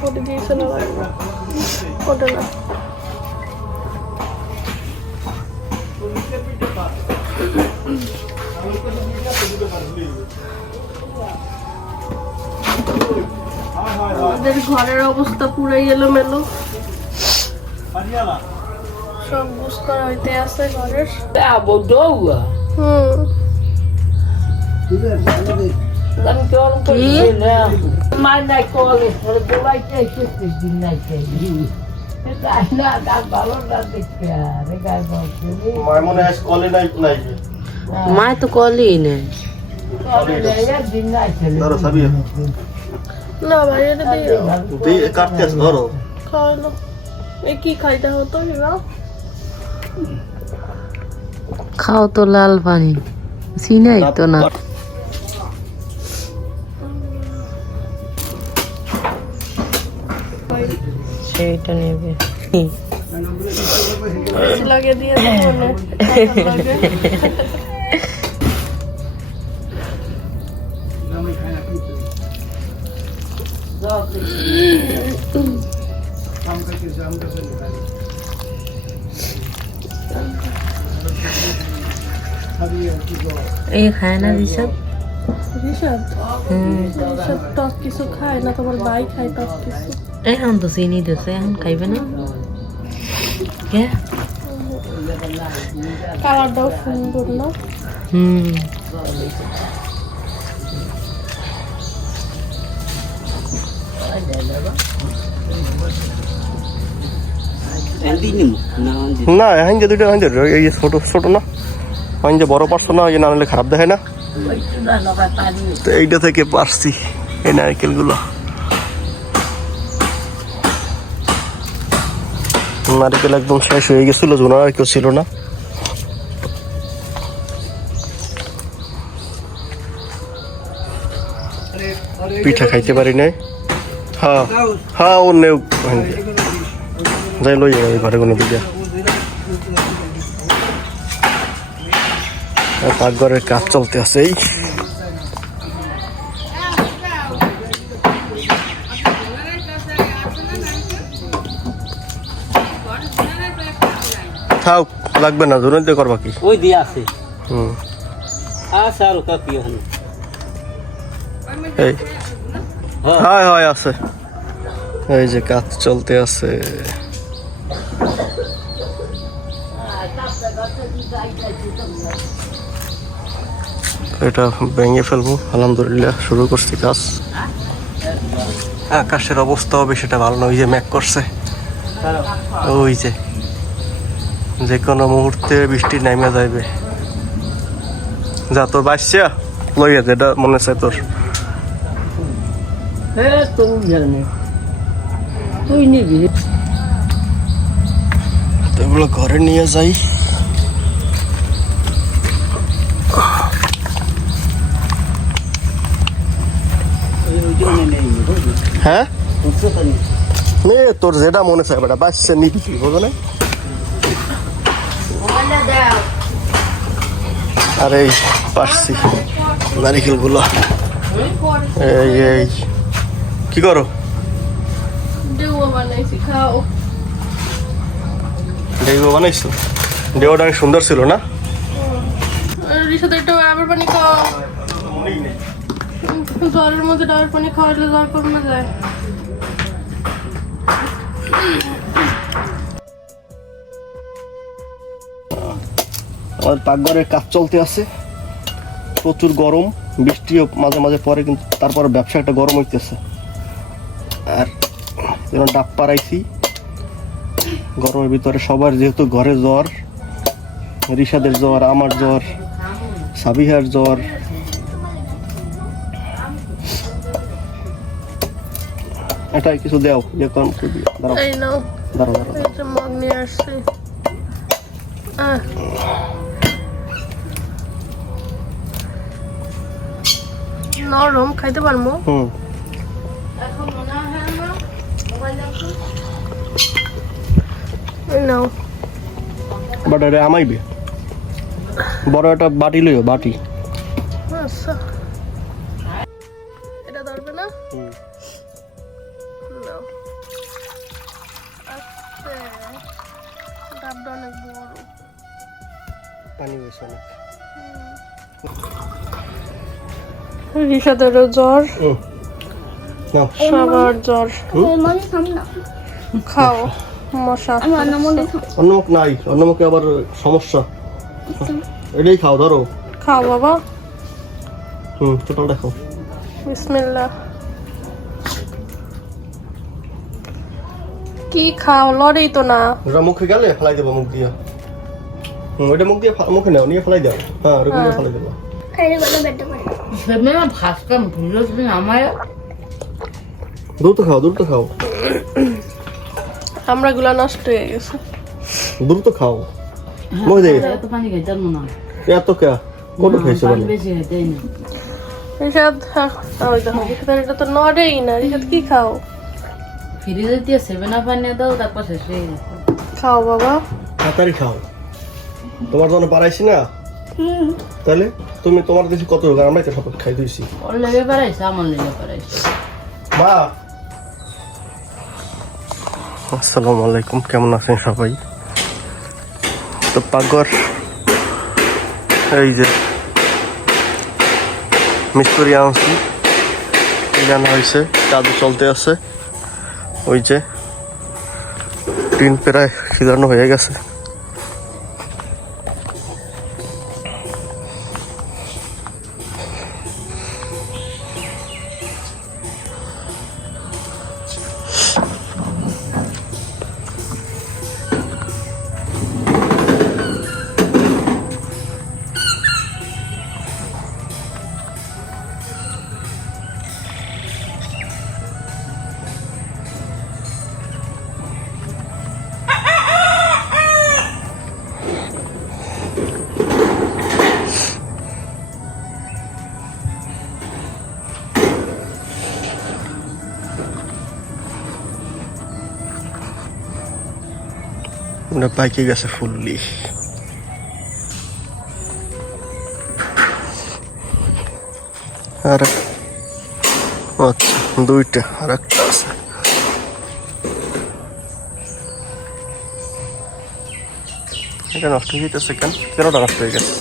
পটে দিয়েছিল ওটা না। আমাদের ঘরের অবস্থা পুরাই এলোমেলো। সব বুঝ করা হইতে আছে ঘরের? হুম। মায় তো কলই নেই দিন না চলে ধরো সাবি না ভাই কাটতে ধরো খাওয়ালো এ কি খাইতে হতো খাও তো লাল পানি সিনাই তো না সেইটা নেবে। লাগে দিয়ে এই খায় না ঋষভ? ঋষভ? ঋষভ টক কিছু খায় না তোমার ভাই খায় টক কিছু। এখন তো চিনি দিছে এখন খাইবে না কে কালারটাও সুন্দর না হুম না এখন যে দুটো এখন যে এই যে ছোট ছোট না? এখন যে বড় পারছ না এই না খারাপ দেখে না? তো এইটা থেকে পারছি এই নারকেলগুলো। নারকেল একদম শেষ হয়ে গেছিল জোনা আর কেউ ছিল না। পিঠা খাইতে পারি নাই। হ্যাঁ হ্যাঁ নেও। যাই লই ঘরে কোনো দিকে পাকঘরের কাজ চলতে আছে, এই। থাক লাগবে না দুর্নীতি করবা কি? ওই দিয়ে আছে। হুম। আছে আর এই। হয়। হয় আছে। এই যে কাজ চলতে আছে। এটা ভেঙে ফেলব। আলহামদুলিল্লাহ শুরু করছি কাজ। আকাশের অবস্থাও বেশ এটা ভালো না ওই যে ম্যাক করছে। ওই যে। যে কোনো মুহূর্তে বৃষ্টি নামে যাইবে। যা তোর বাসছে লইয়া যেটা মনে চায় তোর। তুই নিবি। এগুলো ঘরে নিয়ে যাই। হ্যাঁ? তোর যেটা মনে চায় বেটা বাচ্চা নিবি কি বুঝো না আরে এই পারছি নারিকেলগুলো এই এই। কি করো? ডেউও বানাইছি খাও। ডেগো বানাইছো? ডেওটা অনেক সুন্দর ছিল না? আবার পানি খাও। জ্বরের মধ্যে ডাবের পানি খাওয়ালে জ্বর কমে যায়। আমাদের পাকঘরের কাজ চলতে আছে। প্রচুর গরম বৃষ্টিও মাঝে মাঝে পরে কিন্তু তারপর ব্যবসা একটা গরম হইতেছে। আর যেন ডাব পাড়াইছি। গরমের ভিতরে সবার যেহেতু ঘরে জ্বর রিশাদের জ্বর আমার জ্বর সাবিহার জ্বর। এটাই কিছু দেও যে দাঁড়াও দাঁড়াও দাঁড়াও। মগ নিয়ে আসছি। আহ। নরম খাইতে পারব হুম। এই নাও। বাট এটা আমাইবে। বড় একটা বাটি লইও বাটি। আচ্ছা। এটা ধরবে না? হুম। নাও। আস্তে। ডাবটা অনেক বড়। পানি হয়েছে অনেক। রিসাদেরও জ্বর সবার জ্বর। খাও মশা। অন্নমুখ নাই অন্নমুখে আবার সমস্যা। এটাই খাও ধরো। খাও বাবা। হুম টোটালটা খাও বিসমিল্লাহ। কি খাও? লড়েই তো না। ওটা মুখে গেলে ফেলাই দেবো মুখ দিয়ে। হুম ওইটা মুখ দিয়ে মুখে নাও নিয়ে ফেলাই দাও। হ্যাঁ ওরকম দিয়ে ফেলাই দেবো। সেমে ভাসতাম ভুলে আমার দ্রুত খাও দ্রুত খাও। আমরা গুলা নষ্ট হয়ে গেছে। দ্রুত খাও। মুখে দিয়ে এত পানি খাইতাম না। এত কে? কত খাইছে পানি বেশি খাইতাই না? রিসাদ ওই দেখো রিসাদ এটা তো নড়েই না। রিসাদ কি খাও? ফ্রিজে দিয়ে সেভেন আপ আনিয়ে দাও তারপর শেষ হয়ে গেছে। খাও বাবা। তাড়াতাড়ি খাও। তোমার জন্য পারাইছি না। তাহলে তুমি তোমার দেশে কত হোক আমরা তো সব খাই দিয়েছি। ওর লেগে পারাইছে আমার লেগে পারাইছে। মা! আসসালামু আলাইকুম কেমন আছেন সবাই? তো পাগর এই যে মিস্ত্রি আনছি। জানা হয়েছে কাজ চলতে আছে। ওই যে টিন প্রায় খিলানো হয়ে গেছে। ওটা পাইকে গেছে ফুললি আর আচ্ছা দুইটা আর একটা আছে এটা নষ্ট হয়ে যেতেছে কেন কেনটা নষ্ট হয়ে গেছে